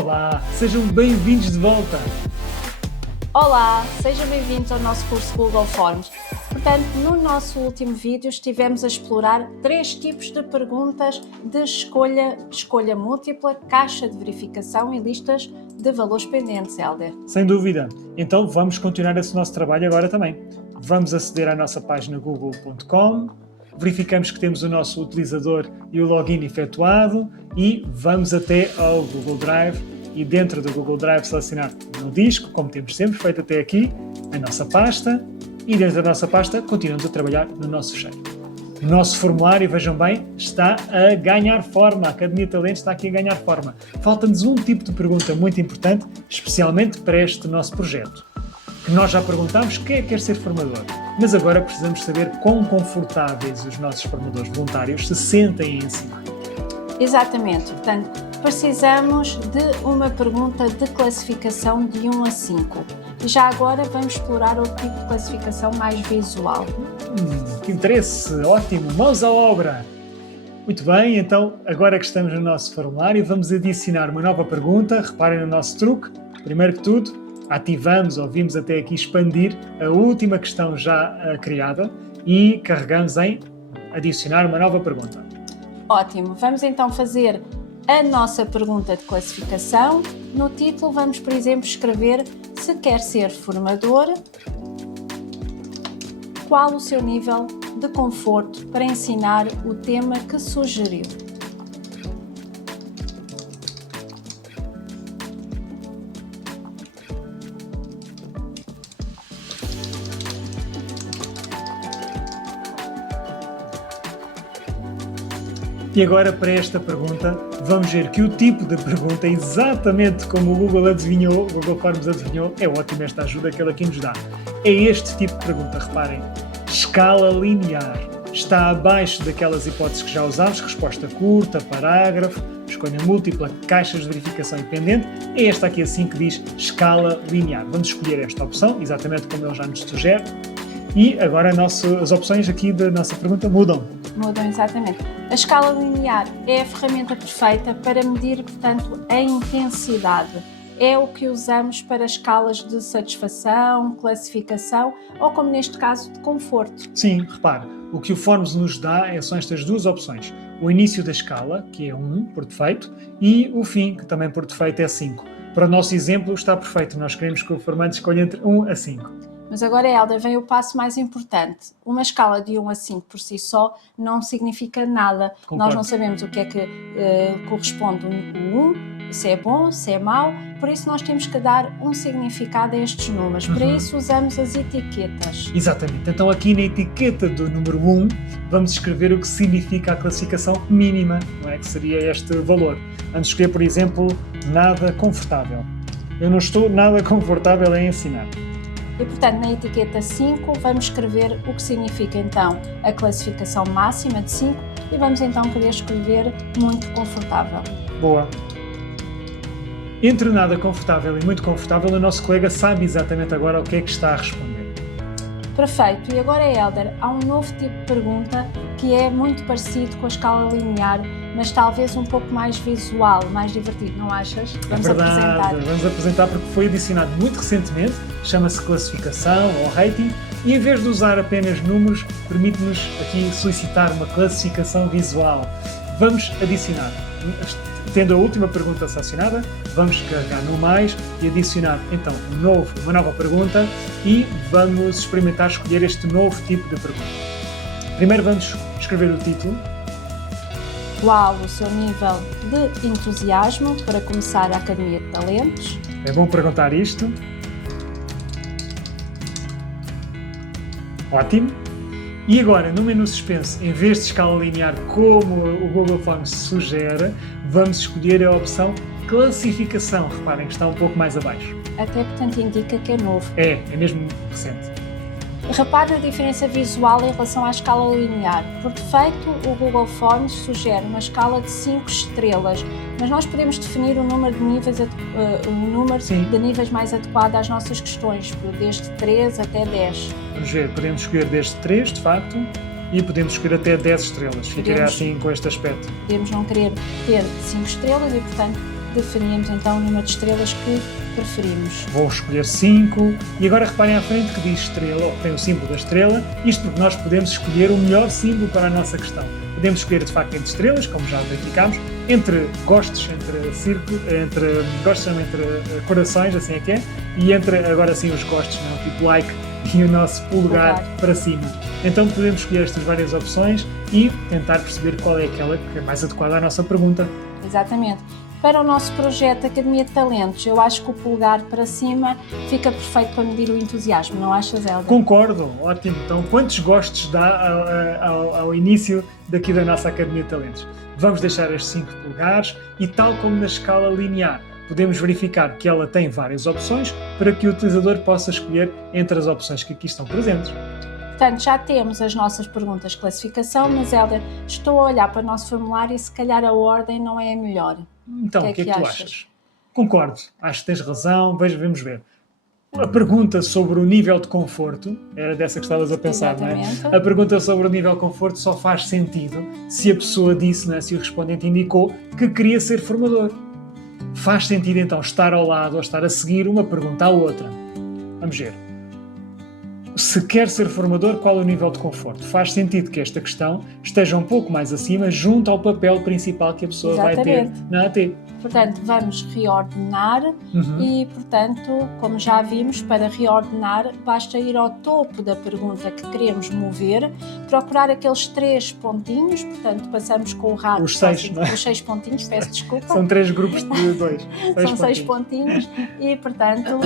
Olá, sejam bem-vindos de volta! Olá, sejam bem-vindos ao nosso curso Google Forms. Portanto, no nosso último vídeo estivemos a explorar 3 tipos de perguntas de escolha múltipla, caixa de verificação e listas de valores pendentes, Hélder. Sem dúvida! Então vamos continuar esse nosso trabalho agora também. Vamos aceder à nossa página google.com, verificamos que temos o nosso utilizador e o login efetuado e vamos até ao Google Drive e dentro do Google Drive selecionar no disco, como temos sempre feito até aqui, a nossa pasta e dentro da nossa pasta continuamos a trabalhar no nosso fecheiro. O nosso formulário, vejam bem, está a ganhar forma. A Academia Talento está aqui a ganhar forma. Falta-nos um tipo de pergunta muito importante, especialmente para este nosso projeto. Que nós já perguntámos quem é que quer ser formador, mas agora precisamos saber quão confortáveis os nossos formadores voluntários se sentem em ensinar. Exatamente, portanto, precisamos de uma pergunta de classificação de 1 a 5. E já agora vamos explorar outro tipo de classificação mais visual. Que interesse! Ótimo! Mãos à obra! Muito bem, então, agora que estamos no nosso formulário, vamos adicionar uma nova pergunta. Reparem no nosso truque. Primeiro que tudo, ativamos ou vimos até aqui expandir a última questão já criada e carregamos em adicionar uma nova pergunta. Ótimo, vamos então fazer a nossa pergunta de classificação. No título vamos, por exemplo, escrever se quer ser formador, qual o seu nível de conforto para ensinar o tema que sugeriu. E agora, para esta pergunta, vamos ver que o tipo de pergunta, exatamente como o Google Forms adivinhou, é ótima esta ajuda que ele aqui nos dá. É este tipo de pergunta, reparem, escala linear. Está abaixo daquelas hipóteses que já usámos, resposta curta, parágrafo, escolha múltipla, caixas de verificação e pendente. É esta aqui assim que diz escala linear. Vamos escolher esta opção, exatamente como ele já nos sugere. E agora as opções aqui da nossa pergunta mudam. Mudam, exatamente. A escala linear é a ferramenta perfeita para medir, portanto, a intensidade. É o que usamos para escalas de satisfação, classificação ou, como neste caso, de conforto. Sim, repare, o que o Forms nos dá são estas duas opções. O início da escala, que é 1 por defeito, e o fim, que também por defeito é 5. Para o nosso exemplo está perfeito, nós queremos que o formando escolha entre 1 a 5. Mas agora, Hélder, vem o passo mais importante. Uma escala de 1 a 5 por si só não significa nada. Concordo. Nós não sabemos o que é que corresponde o 1, se é bom, se é mau, por isso nós temos que dar um significado a estes números. Para isso usamos as etiquetas. Exatamente. Então aqui na etiqueta do número 1 vamos escrever o que significa a classificação mínima, não é? Que seria este valor. Vamos escolher, por exemplo, nada confortável. Eu não estou nada confortável em ensinar. E, portanto, na etiqueta 5 vamos escrever o que significa, então, a classificação máxima de 5 e vamos, então, querer escrever muito confortável. Boa. Entre nada confortável e muito confortável, o nosso colega sabe exatamente agora o que é que está a responder. Perfeito. E agora, Hélder, há um novo tipo de pergunta que é muito parecido com a escala linear, mas talvez um pouco mais visual, mais divertido, não achas? Vamos apresentar. Vamos apresentar porque foi adicionado muito recentemente, chama-se classificação ou rating, e em vez de usar apenas números, permite-nos aqui solicitar uma classificação visual. Vamos adicionar. Tendo a última pergunta selecionada, vamos carregar no mais e adicionar então uma nova pergunta e vamos experimentar escolher este novo tipo de pergunta. Primeiro vamos escrever o título. Qual o seu nível de entusiasmo para começar a Academia de Talentos? É bom perguntar isto. Ótimo. E agora, no menu suspense, em vez de escala linear como o Google Forms sugere, vamos escolher a opção classificação. Reparem que está um pouco mais abaixo. Até, portanto, indica que é novo. É mesmo recente. Repare na diferença visual em relação à escala linear. Por defeito, o Google Forms sugere uma escala de 5 estrelas, mas nós podemos definir o número de níveis mais adequado às nossas questões, desde 3 até 10. Vamos ver, podemos escolher desde 3, de facto, e podemos escolher até 10 estrelas. Ficaria assim com este aspecto. Podemos não querer ter 5 estrelas e, portanto, definimos então o número de estrelas que preferimos. Vou escolher 5 e agora reparem à frente que diz estrela, ou que tem o símbolo da estrela, isto porque nós podemos escolher o melhor símbolo para a nossa questão. Podemos escolher de facto entre estrelas, como já verificámos, entre gostos, entre círculo, entre corações, assim é que é, e entre agora sim os gostos, não? Tipo like e o nosso polegar para cima. Então podemos escolher estas várias opções e tentar perceber qual é aquela que é mais adequada à nossa pergunta. Exatamente. Para o nosso projeto Academia de Talentos, eu acho que o polegar para cima fica perfeito para medir o entusiasmo, não achas, Hélder? Concordo, ótimo. Então, quantos gostos dá ao início daqui da nossa Academia de Talentos? Vamos deixar as 5 polegares e, tal como na escala linear, podemos verificar que ela tem várias opções para que o utilizador possa escolher entre as opções que aqui estão presentes. Portanto, já temos as nossas perguntas de classificação, mas, Hélder, estou a olhar para o nosso formulário e se calhar a ordem não é a melhor. Então, o que é que tu achas? Concordo, acho que tens razão, vamos ver. A pergunta sobre o nível de conforto, era dessa que estavas a pensar, exatamente, não é? A pergunta sobre o nível de conforto só faz sentido se a pessoa disse, não é? Se o respondente indicou que queria ser formador. Faz sentido então estar ao lado ou estar a seguir uma pergunta à outra. Vamos ver. Se quer ser formador, qual é o nível de conforto? Faz sentido que esta questão esteja um pouco mais acima, junto ao papel principal que a pessoa vai ter na AT. Portanto, vamos reordenar e, portanto, como já vimos, para reordenar basta ir ao topo da pergunta que queremos mover, procurar aqueles 3 pontinhos, portanto, passamos com o rato. Os 6, não é? Os 6 pontinhos, peço desculpa. São 3 grupos de 2. São 6 pontinhos e, portanto,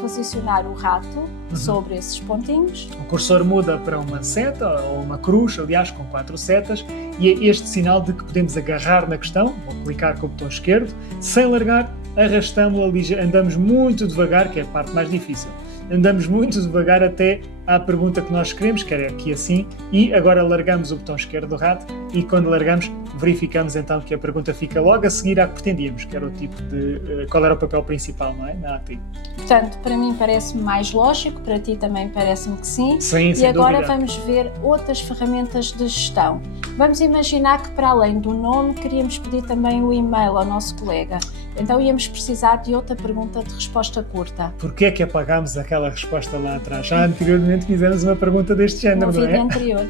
posicionar o rato sobre esses pontinhos. O cursor muda para uma seta ou uma cruz, aliás, com 4 setas, e é este sinal de que podemos agarrar na questão, vou clicar com o botão esquerdo, sem largar, arrastamos-la, andamos muito devagar, que é a parte mais difícil. Andamos muito devagar até à pergunta que nós queremos, que era aqui assim, e agora largamos o botão esquerdo do rato e quando largamos verificamos então que a pergunta fica logo a seguir à que pretendíamos, que era o tipo de... qual era o papel principal, não é? Na AT. Portanto, para mim parece-me mais lógico, para ti também parece-me que sim. Sim, e agora vamos ver outras ferramentas de gestão. Vamos imaginar que para além do nome queríamos pedir também o e-mail ao nosso colega. Então íamos precisar de outra pergunta de resposta curta. Porquê é que apagámos aquela resposta lá atrás? Já anteriormente fizemos uma pergunta deste género, não é? No vídeo anterior.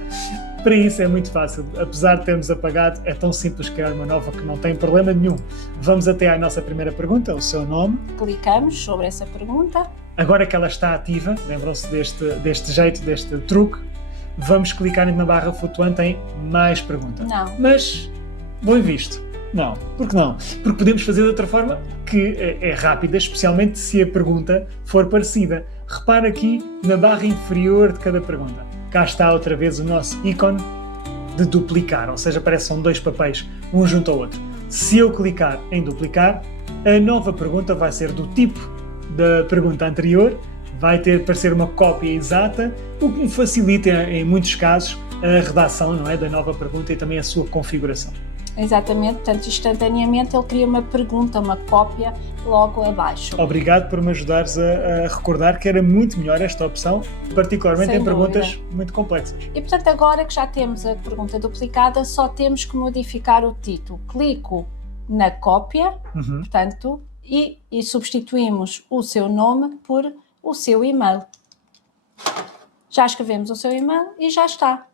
Para isso é muito fácil. Apesar de termos apagado, é tão simples criar uma nova que não tem problema nenhum. Vamos até à nossa primeira pergunta, o seu nome. Clicamos sobre essa pergunta. Agora que ela está ativa, lembram-se deste jeito, deste truque, vamos clicar na barra flutuante em mais pergunta. Não. Mas, bem visto. Não. Por que não? Porque podemos fazer de outra forma que é rápida, especialmente se a pergunta for parecida. Repara aqui na barra inferior de cada pergunta. Cá está outra vez o nosso ícone de duplicar, ou seja, parece que são 2 papéis, um junto ao outro. Se eu clicar em duplicar, a nova pergunta vai ser do tipo da pergunta anterior, vai ter de parecer uma cópia exata, o que me facilita, em muitos casos, a redação, não é, da nova pergunta e também a sua configuração. Exatamente, portanto, instantaneamente ele cria uma pergunta, uma cópia logo abaixo. Obrigado por me ajudares a recordar que era muito melhor esta opção, particularmente em perguntas muito complexas. E, portanto, agora que já temos a pergunta duplicada, só temos que modificar o título. Clico na cópia, portanto, e substituímos o seu nome por o seu e-mail. Já escrevemos o seu e-mail e já está.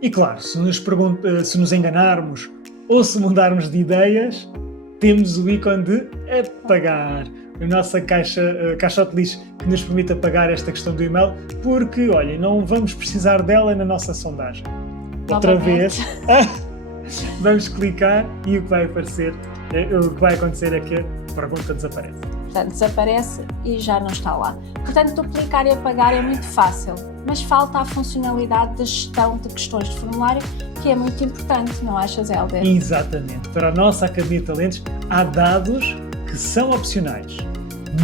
E claro, se nos enganarmos ou se mudarmos de ideias, temos o ícone de apagar. A nossa caixote de lixo que nos permite apagar esta questão do e-mail, porque, olha, não vamos precisar dela na nossa sondagem. Outra vez, vamos clicar e o que vai acontecer é que a pergunta desaparece. Portanto, desaparece e já não está lá. Portanto, duplicar e apagar é muito fácil, mas falta a funcionalidade de gestão de questões de formulário, que é muito importante, não achas, Hélder? Exatamente. Para a nossa Academia de Talentos, há dados que são opcionais,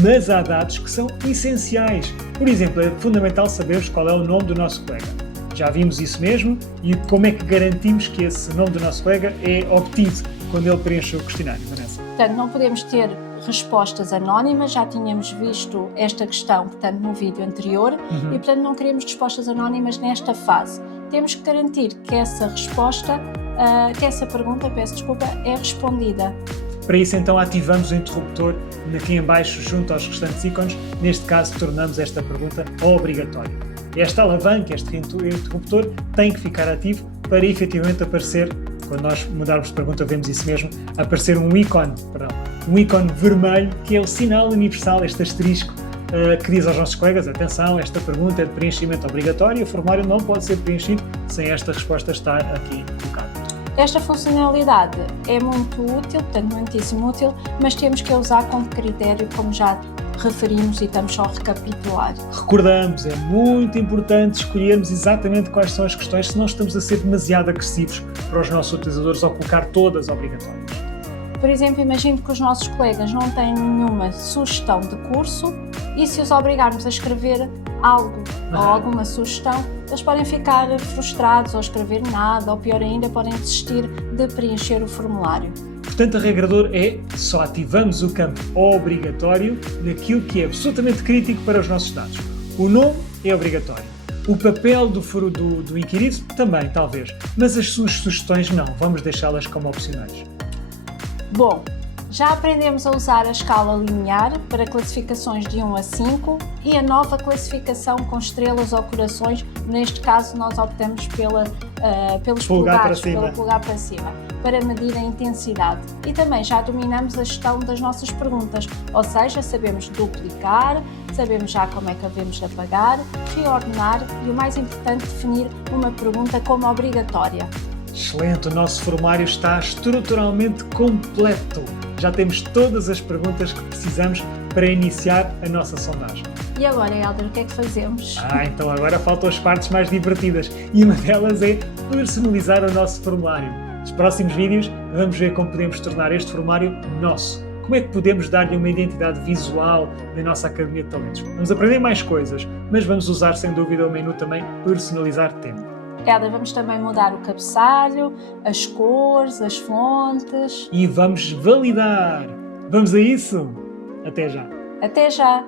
mas há dados que são essenciais. Por exemplo, é fundamental sabermos qual é o nome do nosso colega. Já vimos isso mesmo e como é que garantimos que esse nome do nosso colega é obtido quando ele preenche o questionário, Vanessa? Portanto, não podemos ter respostas anónimas, já tínhamos visto esta questão, portanto, no vídeo anterior, e, portanto, não queremos respostas anónimas nesta fase. Temos que garantir que essa resposta, que essa pergunta, peço desculpa, é respondida. Para isso, então, ativamos o interruptor aqui em baixo, junto aos restantes ícones. Neste caso, tornamos esta pergunta obrigatória. Esta alavanca, este interruptor, tem que ficar ativo para efetivamente aparecer, quando nós mudarmos de pergunta, vemos isso mesmo, aparecer um ícone vermelho, que é o sinal universal, este asterisco, que diz aos nossos colegas: atenção, esta pergunta é de preenchimento obrigatório, o formulário não pode ser preenchido sem esta resposta estar aqui colocada. Esta funcionalidade é muito útil, portanto muitíssimo útil, mas temos que a usar com critério, como já referimos e estamos só a recapitular. Recordamos, é muito importante escolhermos exatamente quais são as questões, senão estamos a ser demasiado agressivos para os nossos utilizadores ao colocar todas obrigatórias. Por exemplo, imagino que os nossos colegas não têm nenhuma sugestão de curso e se os obrigarmos a escrever algo ou alguma sugestão, eles podem ficar frustrados ou escrever nada, ou pior ainda, podem desistir de preencher o formulário. Portanto, a regra de ouro é: só ativamos o campo obrigatório naquilo que é absolutamente crítico para os nossos dados. O nome é obrigatório. O papel do inquirido também, talvez. Mas as suas sugestões não. Vamos deixá-las como opcionais. Bom, já aprendemos a usar a escala linear para classificações de 1 a 5 e a nova classificação com estrelas ou corações. Neste caso, nós optamos pelos polegares, pelo polegar para cima, para medir a intensidade. E também já dominamos a gestão das nossas perguntas, ou seja, sabemos duplicar, sabemos já como é que havemos de apagar, reordenar e, o mais importante, definir uma pergunta como obrigatória. Excelente, o nosso formulário está estruturalmente completo. Já temos todas as perguntas que precisamos para iniciar a nossa sondagem. E agora, Helder, o que é que fazemos? Então agora faltam as partes mais divertidas e uma delas é personalizar o nosso formulário. Nos próximos vídeos vamos ver como podemos tornar este formulário nosso. Como é que podemos dar-lhe uma identidade visual na nossa Academia de Talentos. Vamos aprender mais coisas, mas vamos usar sem dúvida o menu também personalizar tema. Helder, vamos também mudar o cabeçalho, as cores, as fontes. E vamos validar! Vamos a isso? Até já! Até já!